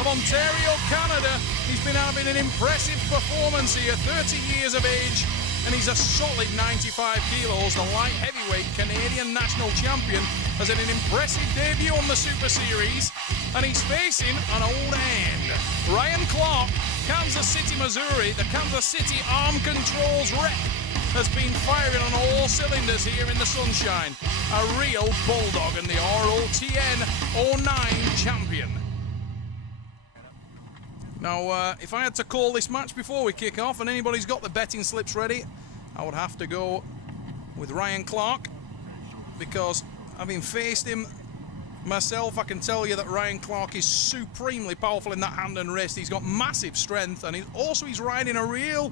of Ontario, Canada. He's been having an impressive performance here, 30 years of age, and he's a solid 95 kilos. The light heavyweight Canadian national champion has had an impressive debut on the Super Series, and he's facing an old hand. Ryan Clarke, Kansas City, Missouri, the Kansas City Arm Controls rep, has been firing on all cylinders here in the sunshine. A real bulldog and the ROTN 09 champion. Now, if I had to call this match before we kick off, and anybody's got the betting slips ready, I would have to go with Ryan Clarke, because having faced him myself, I can tell you that Ryan Clarke is supremely powerful in that hand and wrist. He's got massive strength, and he's riding a real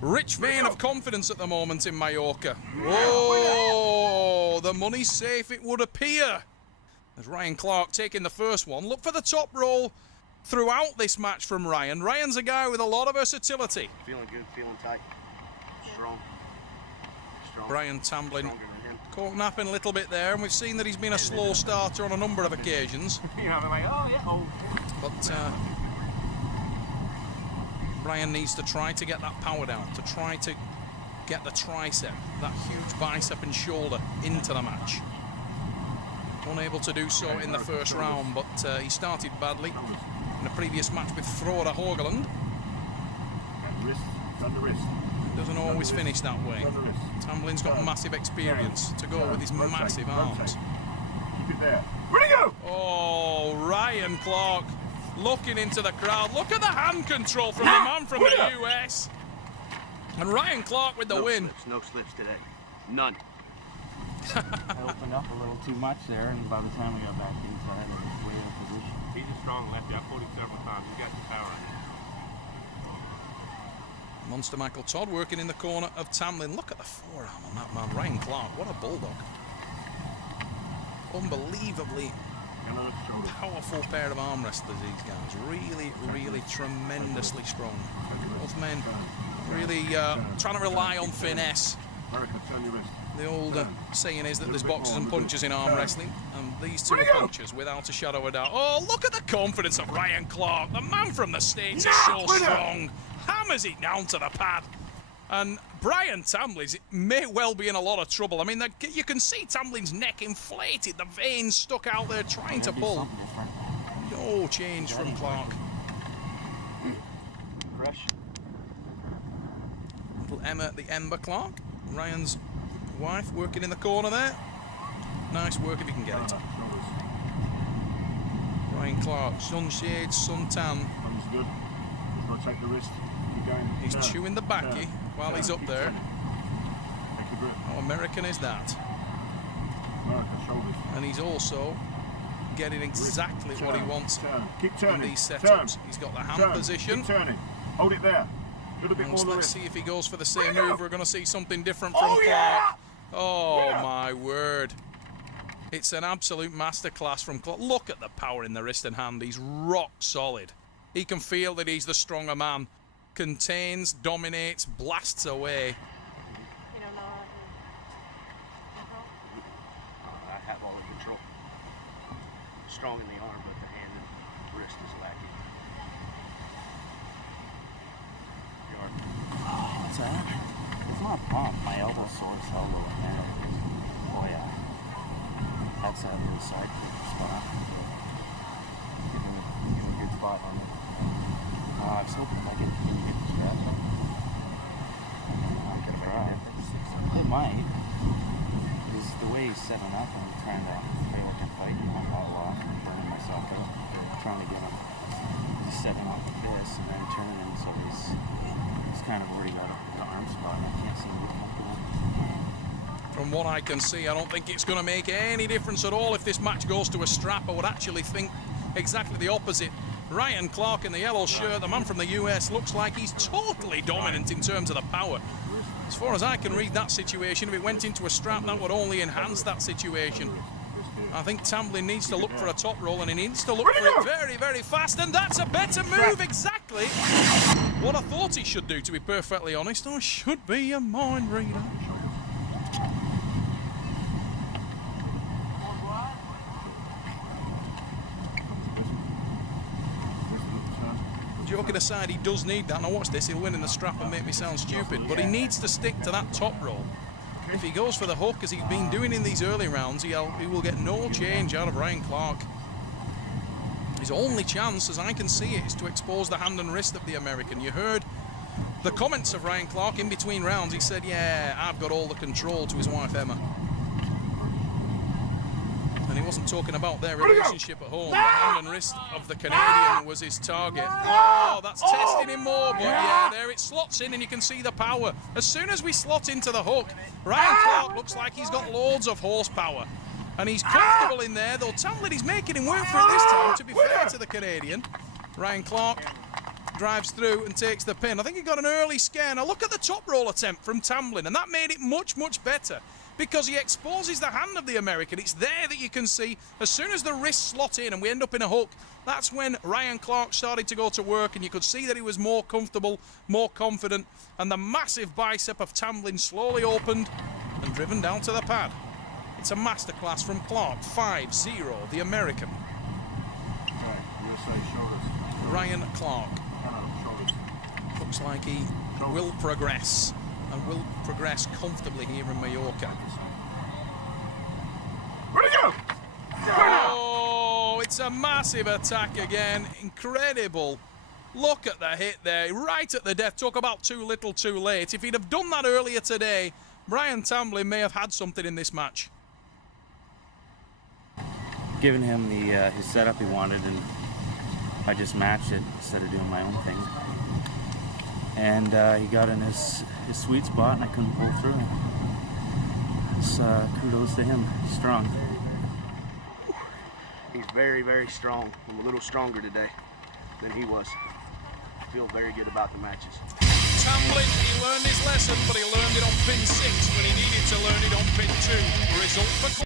rich vein of confidence at the moment in Mallorca. Whoa, the money's safe, it would appear. As Ryan Clarke taking the first one. Look for the top roll throughout this match from Ryan. Ryan's a guy with a lot of versatility. Feeling good, feeling tight, strong. Brian Tamblyn caught napping a little bit there, and we've seen that he's been a slow starter on a number of occasions. You know, I'm like, oh yeah, oh. But Brian needs to try to get that power down, to try to get the tricep, that huge bicep and shoulder into the match. Unable to do so in the first round, but he started badly in a previous match with Frode Hågeland. Doesn't always finish that way. Tamblyn's got massive experience to go with his massive arms. Keep it there. Where'd he go? Oh, Ryan Clarke looking into the crowd. Look at the hand control from the man from the US. And Ryan Clarke with the win. No slips today. None. I opened up a little too much there, and by the time we got back inside, I was way out of position. He's a strong lefty. I've fought him several times. He's got the power. Monster Michael Todd working in the corner of Tamblyn. Look at the forearm on that man, Ryan Clarke. What a bulldog. Unbelievably powerful pair of arm wrestlers, these guys. Really, really tremendously strong. Both men really trying to rely on finesse. The old saying is that there's boxers and punchers in arm wrestling, and these two are punchers without a shadow of a doubt. Oh, look at the confidence of Ryan Clarke. The man from the States is so strong. Hammers it down to the pad. And Brian Tamblyn may well be in a lot of trouble. I mean, you can see Tamblyn's neck inflated, the veins stuck out there trying to pull. No change from Clarke. Fresh. Little Emma, the Ember Clarke, Ryan's wife, working in the corner there. Nice work if you can get it. Ryan Clarke, sunshade, suntan. Good. He's got to take the wrist. Keep going. He's chewing the backy while he's up there. How American is that? And he's also getting exactly what he wants in these setups. He's got the hand position. Keep turning. Hold it there. Let's see if he goes for the same move. We're going to see something different from Clarke. Oh my word. It's an absolute masterclass from Clarke. Look at the power in the wrist and hand. He's rock solid. He can feel that he's the stronger man. Contains, dominates, blasts away. You don't know how to I have all the control. Strong in the arm, but the hand and wrist is lacking. What's that? It's not a pump. My elbow sore, elbow in there. Oh yeah. That's that inside spot. Getting a good spot on it. I was hoping I get the scratch on. I could try. It might. Because the way he's setting up, I'm trying to feel like I'm fighting him a lot and turning myself up. Trying to get him. He's setting up with this and then turning him so he's kind of where he got the arm spot and I can't seem to get comfortable. From what I can see, I don't think it's going to make any difference at all if this match goes to a strap. I would actually think exactly the opposite. Ryan Clarke in the yellow shirt, the man from the US, looks like he's totally dominant in terms of the power. As far as I can read that situation, if it went into a strap, that would only enhance that situation. I think Tamblyn needs to look for a top roll, and he needs to look for it very, very fast, and that's a better move, exactly what I thought he should do, to be perfectly honest. I should be a mind reader. Joking aside, he does need that. Now watch this, he'll win in the strap and make me sound stupid, but he needs to stick to that top roll. If he goes for the hook, as he's been doing in these early rounds, he will get no change out of Ryan Clarke. His only chance, as I can see it, is to expose the hand and wrist of the American. You heard the comments of Ryan Clarke in between rounds. He said, yeah, I've got all the control, to his wife Emma. And he wasn't talking about their relationship at home. The hand and wrist of the Canadian was his target. Oh, that's testing him more, but yeah, there it slots in and you can see the power. As soon as we slot into the hook, Ryan Clarke looks like he's got loads of horsepower. And he's comfortable in there, though Tamblyn is making him work for it this time, to be fair to the Canadian. Ryan Clarke drives through and takes the pin. I think he got an early scare. Now look at the top roll attempt from Tamblyn, and that made it much, much better, because he exposes the hand of the American. It's there that you can see, as soon as the wrists slot in and we end up in a hook, that's when Ryan Clarke started to go to work, and you could see that he was more comfortable, more confident, and the massive bicep of Tamblyn slowly opened and driven down to the pad. It's a masterclass from Clarke, 5-0, the American. Ryan Clarke. Looks like he will progress, and will progress comfortably here in Mallorca. Ready to go! Oh, it's a massive attack again. Incredible. Look at the hit there, right at the death. Talk about too little, too late. If he'd have done that earlier today, Brian Tamblyn may have had something in this match. Given him the his setup he wanted, and I just matched it instead of doing my own thing. And he got in his sweet spot, and I couldn't pull through. So kudos to him. He's strong. He's very, very strong. I'm a little stronger today than he was. I feel very good about the matches. Tamblyn, he learned his lesson, but he learned it on pin 6 when he needed to learn it on pin 2. Result for